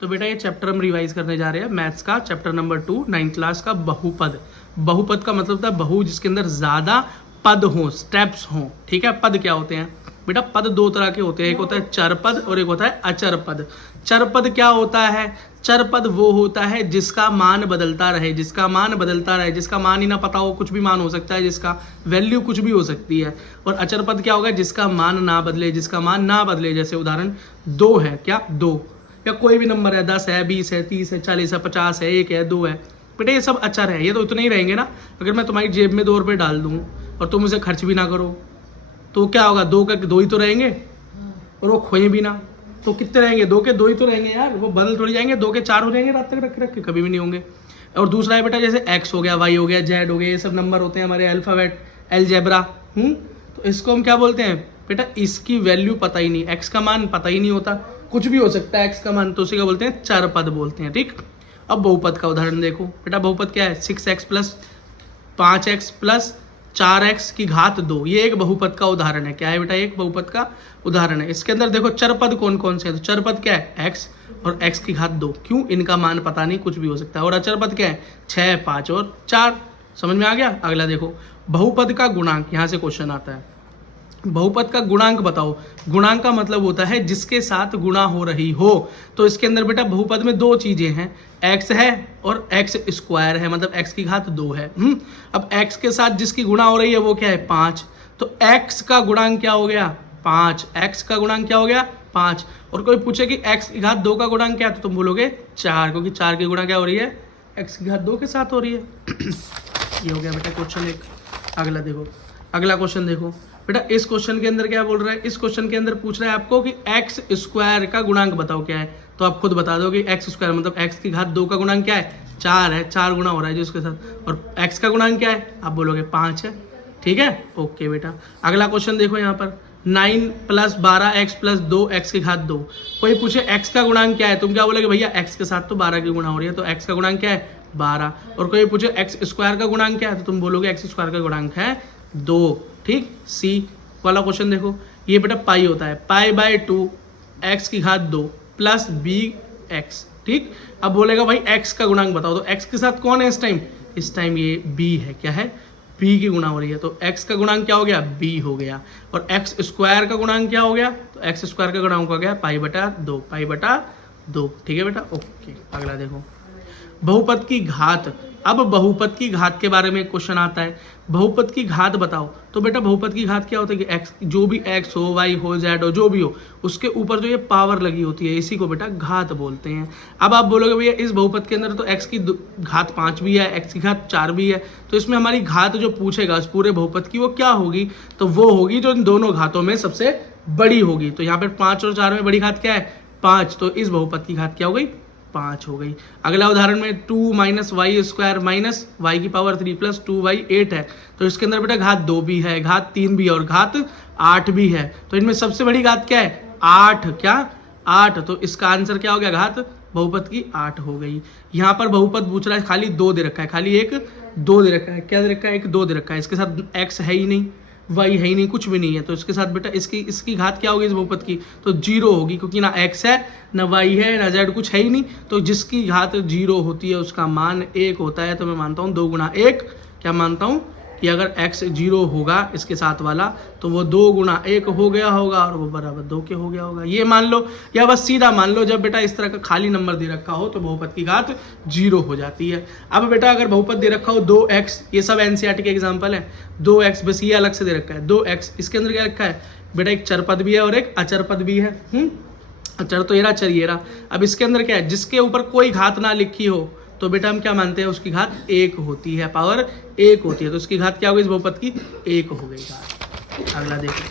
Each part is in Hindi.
तो बेटा ये चैप्टर हम रिवाइज करने जा रहे हैं मैथ्स का चैप्टर नंबर 2 9th क्लास का बहुपद। बहुपद का मतलब होता है बहु जिसके अंदर ज्यादा पद हो, स्टेप्स हो। ठीक है, पद क्या होते हैं बेटा? पद दो तरह के होते हैं, एक होता है चर पद और एक होता है अचर पद। चर पद क्या होता है? चर पद वो होता है जिसका मान बदलता रहे, जिसका मान बदलता रहे, जिसका मान ही ना पता हो, कुछ भी मान हो सकता है, जिसका वैल्यू कुछ भी हो सकती है। और अचर पद क्या होगा? जिसका मान ना बदले, जिसका मान ना बदले। जैसे उदाहरण 2 है, क्या 2, या कोई भी नंबर है, 10 है, 20 है, 30 है, 40 है, 50 है, 1 है, 2 है। बेटा ये सब अचर है, ये तो इतने ही रहेंगे ना। अगर मैं तुम्हारी जेब में 2 रुपये डाल दूँ और तुम उसे खर्च भी ना करो तो क्या होगा? 2 के 2 ही तो रहेंगे और वो खोए भी ना, तो कितने रहेंगे? 2 के 2 ही तो रहेंगे यार, वो बदल थोड़ी जाएंगे। 2 के 4 हो जाएंगे रात तक रख रख के, कभी भी नहीं होंगे। और दूसरा है बेटा जैसे एक्स हो गया, वाई हो गया, जेड हो गया, ये सब नंबर होते हैं हमारे अल्फाबेट, अलजेब्रा। तो इसको हम क्या बोलते हैं बेटा? इसकी वैल्यू पता ही नहीं, एक्स का मान पता ही नहीं होता, कुछ भी हो सकता है एक्स का मान, तो उसे क्या बोलते हैं? चर पद बोलते हैं। ठीक, अब बहुपद का उदाहरण देखो बेटा। बहुपद क्या है? 6x plus 5x plus 4x की घात 2, ये एक बहुपद का उदाहरण है। क्या है बेटा? एक बहुपद का उदाहरण है। इसके अंदर देखो चरपद कौन कौन से हैं। तो चरपद क्या है? x और x की घात 2। क्यों? इनका मान पता नहीं, कुछ भी हो सकता है। और अचरपद क्या है? 6, 5 और 4। समझ में आ गया? अगला देखो, बहुपद का गुणांक। यहाँ से क्वेश्चन आता है, बहुपद का गुणांक बताओ। गुणांक का मतलब होता है जिसके साथ गुणा हो रही हो। तो इसके अंदर बेटा बहुपद में 2 चीजें हैं, x है और x स्क्वायर है, मतलब x की घात 2 है। अब x के साथ जिसकी गुणा हो रही है वो क्या है? 5। तो x का गुणांक क्या हो गया? 5। x का गुणांक क्या हो गया? 5। और कोई पूछे कि x की घात 2 का गुणांक क्या है, तो तुम बोलोगे 4, क्योंकि 4 की गुणा क्या हो रही है? x की घात 2 के साथ हो रही है। ये हो गया बेटा क्वेश्चन एक। अगला देखो, अगला क्वेश्चन देखो बेटा। इस क्वेश्चन के अंदर क्या बोल रहा है? इस क्वेश्चन के अंदर पूछ रहा है आपको कि एक्स स्क्वायर का गुणांक बताओ क्या है। तो आप खुद बता दो कि एक्स स्क्वायर मतलब एक्स की घात 2 का गुणांक क्या है? 4 है, 4 गुना हो रहा है जो उसके साथ। और एक्स का गुणांक क्या है? आप बोलोगे 5 है। ठीक है, ओके बेटा। अगला क्वेश्चन देखो यहाँ पर, 9 प्लस 12x प्लस 2x की घात 2। कोई पूछे x का गुणांक क्या है, तुम क्या बोलोगे? भैया x के साथ तो 12 की गुणा हो रही है, तो x का गुणांक क्या है? 12। और कोई पूछे x स्क्वायर का गुणांक क्या है, तो तुम बोलोगे x स्क्वायर का गुणांक है 2। ठीक, सी वाला क्वेश्चन देखो। ये बेटा पाई होता है, पाई बाय 2 x की घात 2 प्लस bx। ठीक, अब बोलेगा भाई x का गुणांक बताओ। तो x के साथ कौन है इस टाइम? इस टाइम ये b है। क्या है? b की गुणा हो रही है, तो x का गुणांक क्या हो गया? b हो गया। और x स्क्वायर का गुणांक क्या हो गया? तो x स्क्वायर का गुणांक हो गया पाई बटा 2, पाई बटा 2। ठीक है बेटा, ओके। अगला देखो, बहुपद की घात। अब बहुपद की घात के बारे में क्वेश्चन आता है, बहुपद की घात बताओ। तो बेटा बहुपद की घात क्या होता है कि x, जो भी x हो, y हो, z हो, जो भी हो, उसके ऊपर जो ये पावर लगी होती है, इसी को बेटा घात बोलते हैं। अब आप बोलोगे भैया इस बहुपद के अंदर तो x की घात 5 भी है, x की घात 4 भी है, तो इसमें हमारी घात जो पूछेगा उस पूरे बहुपद की वो क्या होगी? तो वो होगी जो इन दोनों घातों में सबसे बड़ी होगी। तो यहाँ पर 5 और 4 में बड़ी घात क्या है? 5। तो इस बहुपद की घात क्या हो गई? 5 हो गई। अगला उदाहरण में 2 minus y square minus y की पावर 3 प्लस 2y 8 है। तो इसके अंदर बेटा घात 2 भी है, घात 3 भी है और घात 8 भी है। तो इनमें सबसे बड़ी घात क्या है? 8। क्या? 8। तो इसका आंसर क्या हो गया? घात बहुपद की 8 हो गई। यहाँ पर बहुपद पूछ रहा है, खाली 2 दे रखा है, खाली एक 2 दे रखा है। क्या दे रखा है? एक 2 दे रखा है। इसके साथ x है ही नहीं, y है ही नहीं, कुछ भी नहीं है। तो इसके साथ बेटा इसकी घात क्या होगी इस बहुपद की? तो 0 होगी, क्योंकि ना x है, ना y है, ना z, कुछ है ही नहीं। तो जिसकी घात 0 होती है उसका मान 1 होता है। तो मैं मानता हूँ 2 गुणा 1। क्या मानता हूँ कि अगर x 0 होगा इसके साथ वाला, तो वो 2 गुणा 1 हो गया होगा और वो बराबर 2 के हो गया होगा। ये मान लो, या बस सीधा मान लो, जब बेटा इस तरह का खाली नंबर दे रखा हो तो बहुपद की घात 0 हो जाती है। अब बेटा अगर बहुपद दे रखा हो 2x, ये सब एनसीईआरटी के एग्जाम्पल है। 2x बस ये अलग से दे रखा है 2x। इसके अंदर क्या रखा है बेटा? एक चरपद भी है और एक अचर पद भी है। अचर तो ये रहा, चर ये रहा। अब इसके अंदर क्या है? जिसके ऊपर कोई घात ना लिखी हो तो बेटा हम क्या मानते हैं? उसकी घात 1 होती है, पावर 1 होती है। तो उसकी घात क्या हो गई इस बहुपद की? 1 हो गई घात। अगला देखो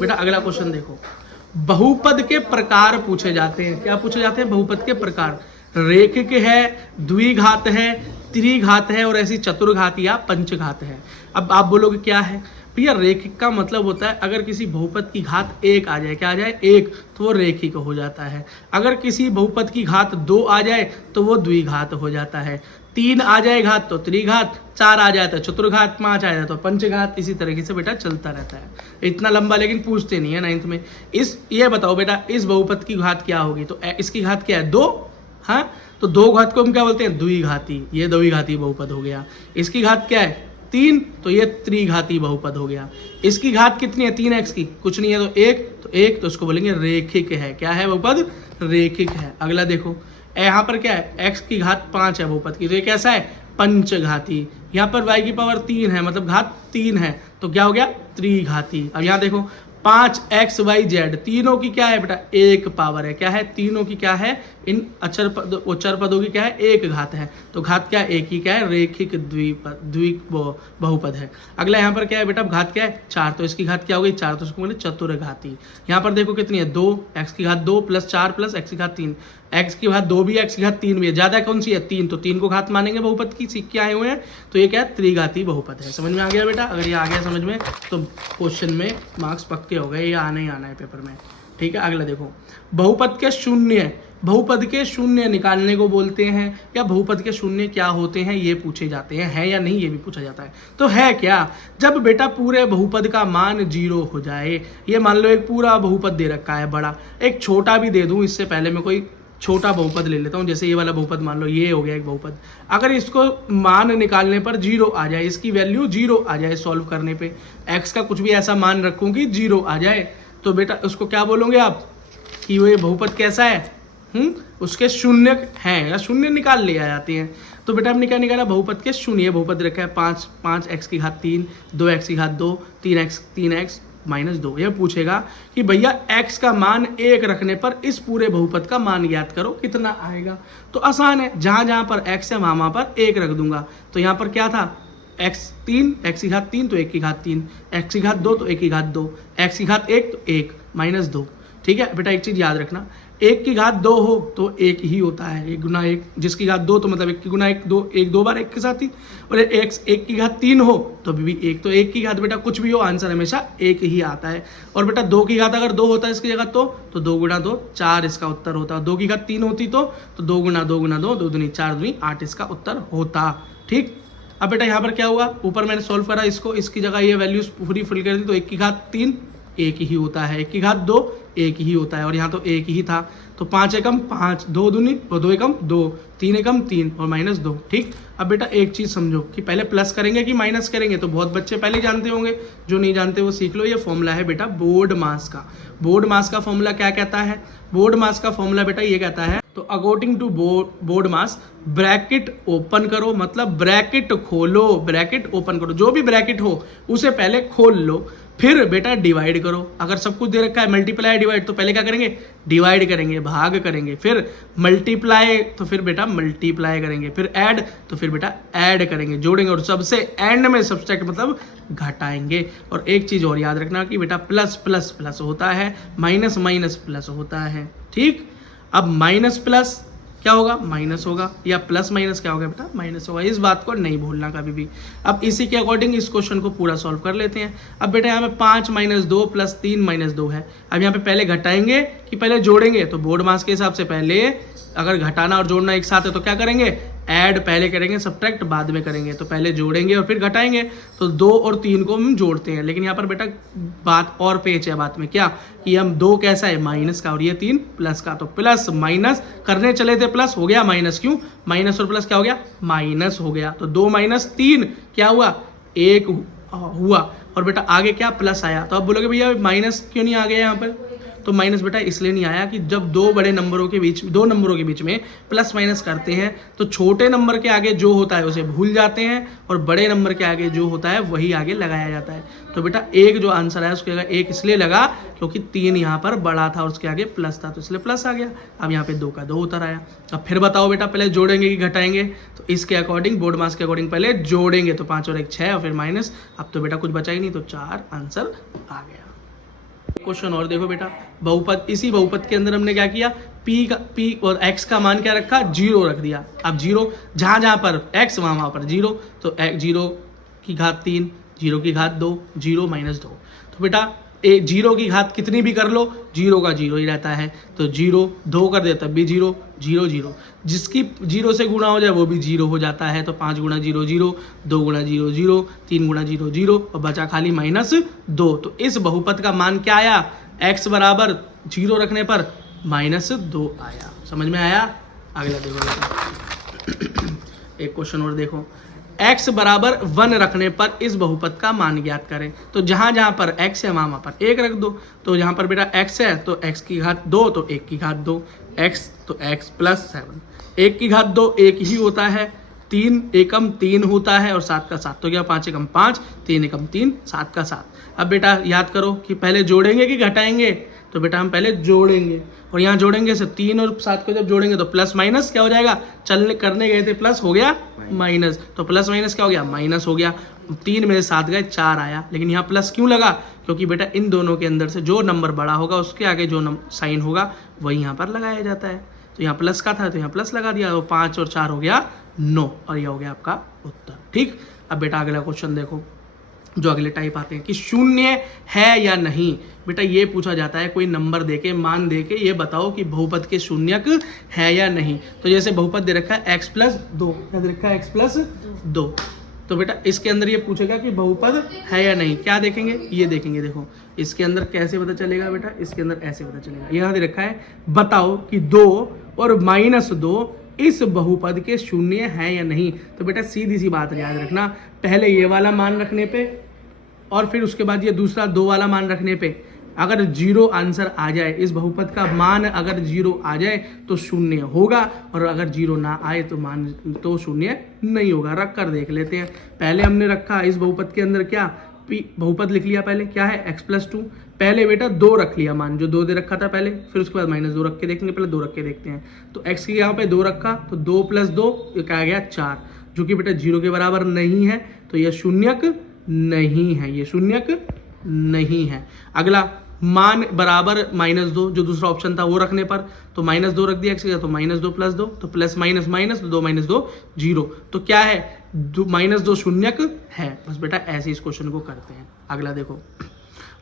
बेटा, अगला क्वेश्चन देखो। बहुपद के प्रकार पूछे जाते हैं। क्या पूछे जाते हैं? बहुपद के प्रकार। रेखिक है, द्विघात है, त्रिघात है और ऐसी चतुर्घात या पंचघात है। अब आप बोलोगे क्या है भैया? रेखिक का मतलब होता है अगर किसी बहुपद की घात 1 आ जाए, क्या आ जाए? 1, तो वो रेखिक हो जाता है। अगर किसी बहुपद की घात 2 आ जाए तो वो द्विघात हो जाता है। 3 आ जाए घात तो त्रिघात, 4 आ जाए तो चतुर्घात, 5 आ जाए तो पंचघात, इसी तरीके से बेटा चलता रहता है। इतना लंबा लेकिन पूछते नहीं है 9th में। ये बताओ बेटा इस बहुपद की घात क्या होगी, तो इसकी घात क्या है 2, हाँ तो 2 घात को हम क्या बोलते हैं द्विघाती, ये द्विघाती बहुपद हो गया। इसकी घात क्या है 3, तो ये त्रिघाती बहुपद हो गया। इसकी घात कितनी है 3x की, कुछ नहीं है तो 1 तो उसको बोलेंगे रेखिक है। क्या है बहुपद, रेखिक है। अगला देखो यहाँ पर क्या है x की घात 5 है बहुपद की, तो ये कैसा है पंचघाती। यहाँ पर y की पावर 3 है मतलब घात 3 है, तो क्या हो गया त्रिघाती। अब यहाँ देखो 5xyz तीनों की क्या है बेटा एक पावर है। क्या है तीनों की क्या है, इन अचर पदों की क्या है एक घात है, तो घात क्या है एक ही, क्या है रेखिक बहुपद है। अगला यहाँ पर क्या है बेटा घात क्या है 4, तो इसकी घात क्या हो गई 4, तो इसको बोले चतुर्घाती। यहाँ पर देखो कितनी है 2, x की घात 2 प्लस 4 प्लस x की घात 3, x की घात 2 भी है x की घात 3 भी है, ज्यादा कौन सी है 3, तो 3 को घात मानेंगे बहुपद की, सीख के आए हुए हैं, तो ये क्या है त्रिघाती बहुपद है। समझ में आ गया बेटा, अगर ये आ गया समझ में तो क्वेश्चन में मार्क्स पक्के हो गए, ये आना ही आना है पेपर में। ठीक है अगला देखो बहुपद के शून्य, बहुपद के शून्य निकालने को बोलते हैं, या बहुपद के शून्य क्या होते हैं ये पूछे जाते हैं, है या नहीं ये भी पूछा जाता है। तो है क्या, जब बेटा पूरे बहुपद का मान 0 हो जाए, ये मान लो एक पूरा बहुपद दे रखा है बड़ा, एक छोटा भी दे दूं, इससे पहले मैं कोई छोटा बहुपद ले लेता हूं, जैसे ये वाला बहुपद मान लो ये हो गया एक बहुपद, अगर इसको मान निकालने पर 0 आ जाए, इसकी वैल्यू 0 आ जाए सॉल्व करने पे, x का कुछ भी ऐसा मान रखूं कि 0 आ जाए, तो बेटा उसको क्या बोलोगे आप कि वो ये बहुपद कैसा है, उसके शून्य हैं या शून्य निकाल ले आ जाते हैं। तो बेटा हमने क्या निकाला बहुपद के शून्य, बहुपद रखा है 5 x की घात 3, 2 x की घात 2, 3x माइनस 2। यह पूछेगा कि भैया x का मान 1 रखने पर इस पूरे बहुपद का मान ज्ञात करो कितना आएगा। तो आसान है, जहां जहां पर x है वहां पर 1 रख दूंगा। तो यहाँ पर क्या था x की घात 3 तो 1 की घात 3, x की घात 2 तो 1 की घात 2, x की घात 1 तो 1 माइनस 2। ठीक है बेटा एक चीज याद रखना, 1 की घात 2 हो तो 1 ही होता है, 1 गुना 1, जिसकी घात 2 तो मतलब 1 की गुना 1 दो बार 1 के साथ ही, और 1 की घात 3 हो तो भी 1, तो 1 की घात बेटा कुछ भी हो आंसर हमेशा 1 ही आता है। और बेटा 2 की घात अगर 2 होता है इसकी जगह तो 2 गुना 2 4 इसका उत्तर होता, 2 की घात 3 होती तो 2 गुना 2 गुना 2 2 दूनी 4 दूनी 8 इसका उत्तर होता। ठीक, अब बेटा यहाँ पर क्या हुआ, ऊपर मैंने सॉल्व करा इसको, इसकी जगह ये वैल्यूज पूरी फिल कर दी, तो 1 की घात 3 1 ही होता है, 1 की घात 2 1 ही होता है, और यहाँ तो 1 ही था, तो 5 एकम 5, 2 दूनी 2 एकम 2, 3 एकम 3 और माइनस 2। ठीक, अब बेटा एक चीज समझो कि पहले प्लस करेंगे कि माइनस करेंगे, तो बहुत बच्चे पहले जानते होंगे, जो नहीं जानते वो सीख लो। ये फॉर्मूला है बेटा बोर्ड मास का। बोर्ड मास का फॉर्मूला क्या कहता है, बोर्ड मास का फॉर्मूला बेटा ये कहता है, तो according to BODMAS bracket open करो, मतलब ब्रैकेट खोलो, ब्रैकेट ओपन करो, जो भी ब्रैकेट हो उसे पहले खोल लो, फिर बेटा डिवाइड करो। अगर सब कुछ दे रखा है मल्टीप्लाई डिवाइड, तो पहले क्या करेंगे डिवाइड करेंगे, भाग करेंगे, फिर मल्टीप्लाई तो फिर बेटा मल्टीप्लाई करेंगे, फिर ऐड तो फिर बेटा ऐड करेंगे, जोड़ेंगे, और सबसे एंड में सब्सट्रैक्ट मतलब घटाएंगे। और एक चीज और याद रखना कि बेटा प्लस प्लस प्लस होता है, माइनस माइनस प्लस होता है। ठीक, अब माइनस प्लस क्या होगा माइनस होगा, या प्लस माइनस क्या होगा बेटा माइनस होगा, इस बात को नहीं भूलना कभी भी। अब इसी के अकॉर्डिंग इस क्वेश्चन को पूरा सॉल्व कर लेते हैं। अब बेटा यहाँ पे 5 माइनस 2 प्लस 3 माइनस 2 है। अब यहाँ पे पहले घटाएंगे कि पहले जोड़ेंगे, तो बोर्ड मास के हिसाब से पहले अगर घटाना और जोड़ना एक साथ है तो क्या करेंगे ऐड पहले करेंगे, सब्ट्रैक्ट बाद में करेंगे, तो पहले जोड़ेंगे और फिर घटाएंगे, तो 2 और 3 को हम जोड़ते हैं। लेकिन यहाँ पर बेटा बात और पेच है बात में, क्या कि हम 2 कैसा है माइनस का और ये 3 प्लस का, तो प्लस माइनस करने चले थे प्लस हो गया माइनस, क्यों माइनस और प्लस क्या हो गया माइनस हो गया, तो 2 माइनस 3 क्या हुआ 1 हुआ, और बेटा आगे क्या प्लस आया। तो अब बोलोगे भैया माइनस क्यों नहीं आ गया यहाँ पर, तो माइनस बेटा इसलिए नहीं आया कि जब दो नंबरों के बीच में प्लस माइनस करते हैं तो छोटे नंबर के आगे जो होता है उसे भूल जाते हैं, और बड़े नंबर के आगे जो होता है वही आगे लगाया जाता है। तो बेटा एक जो आंसर है उसके आगे 1 इसलिए लगा क्योंकि 3 यहाँ पर बड़ा था और उसके आगे प्लस था, तो इसलिए प्लस आ गया। अब यहाँ पे 2 का 2 उतर आया। अब फिर बताओ बेटा पहले जोड़ेंगे कि घटाएंगे, तो इसके अकॉर्डिंग बोर्ड मास के अकॉर्डिंग पहले जोड़ेंगे, तो 5 और 1 6 और फिर माइनस, अब तो बेटा कुछ बचा ही नहीं, तो 4 आंसर आ गया। क्वेश्चन और देखो बेटा, बहुपद, इसी बहुपद के अंदर हमने क्या किया p और x का मान क्या रखा 0 रख दिया। अब 0 जहां जहां पर x वहां पर 0, तो 0 की घात 3 0 की घात 2 0 माइनस 2, तो बेटा जीरो की घात कितनी भी कर लो, जीरो का जीरो ही रहता है। तो जीरो 2 कर दे तब भी जीरो, जीरो जीरो, जिसकी जीरो से गुणा हो जाए वो भी जीरो हो जाता है। तो 5 गुणा जीरो जीरो, 2 गुणा जीरो जीरो, 3 गुणा जीरो जीरो, और बचा खाली -2। तो इस बहुपद का मान क्या आया, x बराबर जीरो रखने पर -2 आया। समझ में आया? अगला देखो एक क्वेश्चन और देखो, x बराबर 1 रखने पर इस बहुपद का मान ज्ञात करें। तो जहां जहां पर x है वहां पर 1 रख दो। तो जहां पर बेटा x है तो x की घात 2, तो 1 की घात 2, x तो x प्लस 7, 1 की घात 2 1 ही होता है, 3 एकम 3 होता है, और 7 का 7 तो क्या, 5 एकम 5, 3 एकम 3, 7 का 7। अब बेटा याद करो कि पहले जोड़ेंगे कि घटाएंगे, तो बेटा हम पहले जोड़ेंगे, और यहाँ जोड़ेंगे से 3 और 7 को जब जोड़ेंगे तो प्लस माइनस क्या हो जाएगा, चलने करने गए थे प्लस हो गया माइनस, तो प्लस माइनस क्या हो गया, माइनस हो गया। 3 में से 7 गए 4 आया, लेकिन यहाँ प्लस क्यों लगा, क्योंकि बेटा इन दोनों के अंदर से जो नंबर बड़ा होगा उसके आगे जो साइन होगा वही यहाँ पर लगाया जाता है। तो यहाँ प्लस का था तो यहाँ प्लस लगा दिया, तो 5 और 4 हो गया 9, और यह हो गया आपका उत्तर। ठीक, अब बेटा अगला क्वेश्चन देखो, जो अगले टाइप आते हैं कि शून्य है या नहीं। बेटा ये पूछा जाता है कोई नंबर देके, मान देके, ये बताओ कि बहुपद के शून्यक है या नहीं। तो जैसे बहुपद दे रखा है x प्लस 2, क्या दे रखा है, x प्लस 2, तो बेटा इसके अंदर ये पूछेगा कि बहुपद है या नहीं। क्या देखेंगे, ये देखेंगे। देखो इसके अंदर कैसे पता चलेगा बेटा, इसके अंदर ऐसे पता चलेगा। यहाँ दे रखा है बताओ कि 2 और -2 इस बहुपद के शून्य है या नहीं। तो बेटा सीधी सी बात याद रखना, पहले ये वाला मान रखने पे और फिर उसके बाद ये दूसरा 2 वाला मान रखने पे अगर 0 आंसर आ जाए, इस बहुपद का मान अगर 0 आ जाए तो शून्य होगा, और अगर 0 ना आए तो मान तो शून्य नहीं होगा। रख कर देख लेते हैं। पहले हमने रखा इस बहुपद के अंदर क्या, बहुपद लिख लिया पहले, क्या है x प्लस 2। पहले बेटा 2 रख लिया मान, जो 2 दे रखा था पहले, फिर उसके बाद -2 रख के देखेंगे, पहले 2 रख के देखते हैं। तो x की यहाँ पे 2 रखा, तो 2 प्लस 2 क्या आ गया 4, जो कि बेटा 0 के बराबर नहीं है, तो यह शून्यक नहीं है, ये शून्यक नहीं है। अगला मान बराबर -2, जो दूसरा ऑप्शन था वो रखने पर, तो -2 रख दिया x का, तो -2 प्लस 2, तो प्लस माइनस माइनस, तो 2 - 2 0, तो क्या है -2 शून्यक है। बस बेटा ऐसे इस क्वेश्चन को करते हैं। अगला देखो,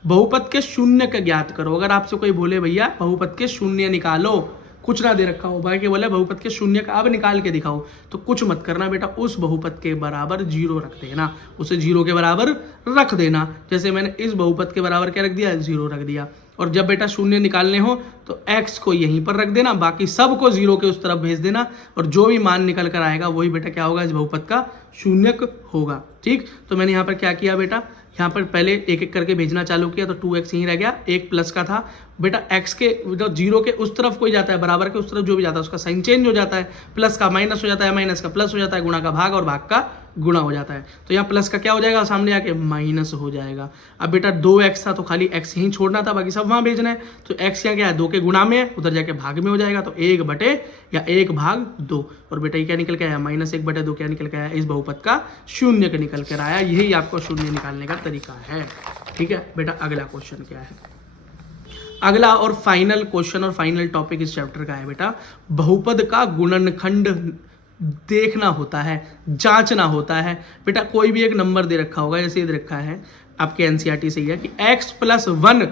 बहुपद के शून्यक ज्ञात करो। अगर आपसे कोई बोले भैया बहुपद के शून्य निकालो, कुछ ना दे रखा हो, भाई के बोले बहुपद के शून्य का अब निकाल के दिखाओ, तो कुछ मत करना बेटा, उस बहुपद के बराबर 0 रख देना, उसे 0 के बराबर रख देना। जैसे मैंने इस बहुपद के बराबर क्या रख दिया, 0 रख दिया। और जब बेटा शून्य निकालने हो तो x को यहीं पर रख देना, बाकी सब को 0 के उस तरफ भेज देना, और जो भी मान निकल कर आएगा वही बेटा क्या होगा, इस बहुपद का शून्यक होगा। ठीक, तो मैंने यहाँ पर क्या किया बेटा, यहाँ पर पहले एक एक करके भेजना चालू किया, तो 2x यहीं रह गया, एक प्लस का था बेटा, x के जो 0 के उस तरफ कोई जाता है, बराबर के उस तरफ जो भी जाता है उसका साइन चेंज हो जाता है, प्लस का माइनस हो जाता है, माइनस का प्लस हो जाता है, गुणा का भाग और भाग का गुणा हो जाता है। तो यहाँ प्लस का क्या हो जाएगा, सामने आके माइनस हो जाएगा। अब बेटा 2x था तो खाली x यहीं छोड़ना था, बाकी सब वहां भेजना है। तो x यहाँ क्या है, 2 के गुणा में है, उधर जाके भाग में हो जाएगा, तो 1/2। और बेटा ये क्या निकल के आया, -1/2 क्या निकल के आया, इस बहुपद का शून्य का निकल कर आया। यही आपको शून्य निकालने का तरीका है। ठीक है बेटा, अगला क्वेश्चन क्या है, अगला और फाइनल क्वेश्चन और फाइनल टॉपिक इस चैप्टर का है बेटा, बहुपद का गुणनखंड देखना होता है, जांचना होता है। बेटा कोई भी एक नंबर दे रखा होगा, जैसे दे रखा है आपके एनसीईआरटी से ही है कि x + 1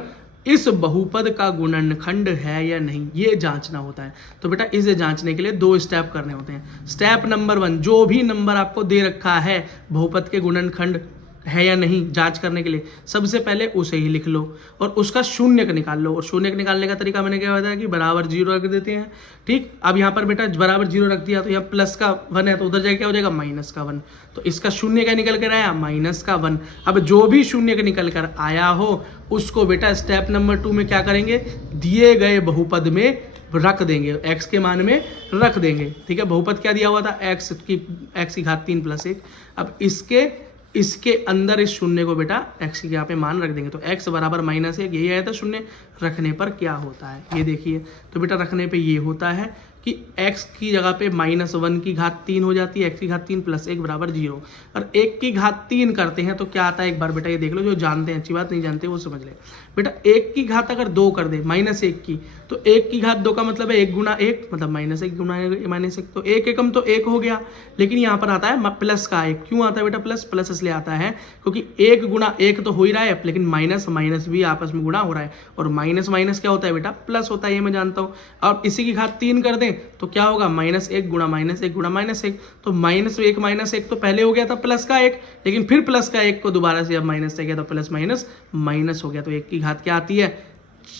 इस बहुपद का गुणनखंड है या नहीं, ये जांचना होता है। तो बेटा इसे जांचने के लिए 2 स्टेप करने होते हैं। स्टेप नंबर 1, जो भी नंबर आपको दे रखा है बहुपद के गुणनखंड है या नहीं जांच करने के लिए, सबसे पहले उसे ही लिख लो और उसका शून्यक निकाल लो। और शून्यक निकालने का तरीका मैंने क्या बताया कि बराबर 0 रख देते हैं। ठीक, अब यहाँ पर बेटा बराबर 0 रख दिया, तो यहाँ प्लस का 1 है, तो उधर जाके क्या हो जाएगा, माइनस का 1। तो इसका शून्य क्या निकल कर आया, -1। अब जो भी शून्य का निकल कर आया हो उसको बेटा स्टेप नंबर 2 में क्या करेंगे, दिए गए बहुपद में रख देंगे, x के मान में रख देंगे। ठीक है, बहुपद क्या दिया हुआ था, x की घात 3 + 1। अब इसके अंदर इस शून्य को बेटा x की यहाँ पे मान रख देंगे, तो x बराबर -1, यही आया था शून्य, रखने पर क्या होता है ये देखिए। तो बेटा रखने पे ये होता है कि x की जगह पे -1 की घात 3 हो जाती है, x की घात 3 + 1 = 0। और 1 की घात 3 करते हैं तो क्या आता है, एक बार बेटा ये देख लो, जो जानते हैं, अच्छी बात, नहीं जानते वो समझ ले। बेटा 1 की घात अगर 2 कर दे -1 की, तो 1 की घात 2 का मतलब है 1 गुना 1 मतलब -1 गुना -1, तो 1 एकम तो 1 हो गया। लेकिन यहाँ पर आता है प्लस का 1, क्यों आता है बेटा प्लस इसलिए आता है क्योंकि 1 गुना 1 तो हो ही रहा है, लेकिन माइनस माइनस भी आपस में गुणा हो रहा है, और माइनस माइनस क्या होता है बेटा प्लस होता है, ये मैं जानता हूँ। अब इसी की घात 3 कर दें तो क्या होगा, -1 गुणा -1 गुणा -1, तो -1 तो पहले हो गया था प्लस का 1, लेकिन फिर प्लस का 1 को दोबारा से अब माइनस से गया तो प्लस माइनस माइनस हो गया, तो 1 की घात क्या आती है,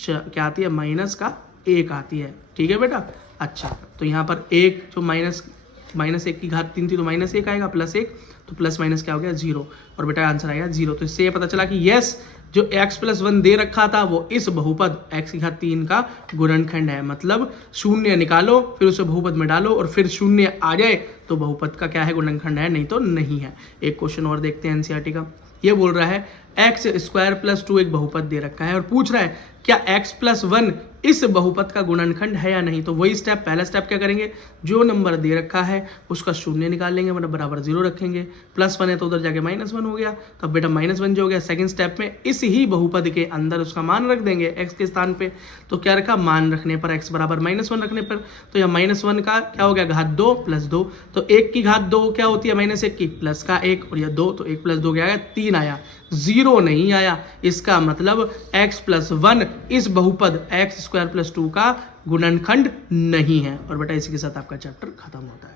क्या आती है, -1 आती है। ठीक है बेटा। अच्छा, तो यहाँ पर 1 जो -1 की घात 3 थी तो -1 आएगा, +1 तो प्लस माइनस क्या हो गया 0, और बेटा आंसर आएगा 0। तो इससे ये पता चला कि यस, जो x + 1 दे रखा था वो इस बहुपद x की घात 3 का गुणनखंड है। मतलब शून्य निकालो, फिर उसे बहुपद में डालो, और फिर शून्य आ जाए तो बहुपद का क्या है, गुणनखंड है, नहीं तो नहीं है। एक क्वेश्चन और देखते हैं एनसीईआरटी का। ये बोल रहा है x² + 2 एक बहुपद दे रखा है, और पूछ रहा है क्या x + 1 इस बहुपद का गुणनखंड है या नहीं। तो वही स्टेप, पहला स्टेप क्या करेंगे, जो नंबर दे रखा है उसका शून्य निकाल लेंगे, मतलब बराबर 0 रखेंगे, +1 है तो उधर जाके -1 हो गया, तो बेटा -1 जो हो गया। सेकंड स्टेप में इस ही बहुपद के अंदर उसका मान रख देंगे x के स्थान पे, तो क्या रखा, मान रखने पर x बराबर -1 रखने पर, तो यह -1 का क्या हो गया, घात 2 + 2, तो 1 की घात 2 क्या होती है, -1 की प्लस का 1, और यह 2, तो 1 + 2 क्या आया, 3 आया, 0 नहीं आया। इसका मतलब x + 1 इस बहुपद x² + 2 का गुणनखंड नहीं है। और बेटा इसी के साथ आपका चैप्टर खत्म होता है।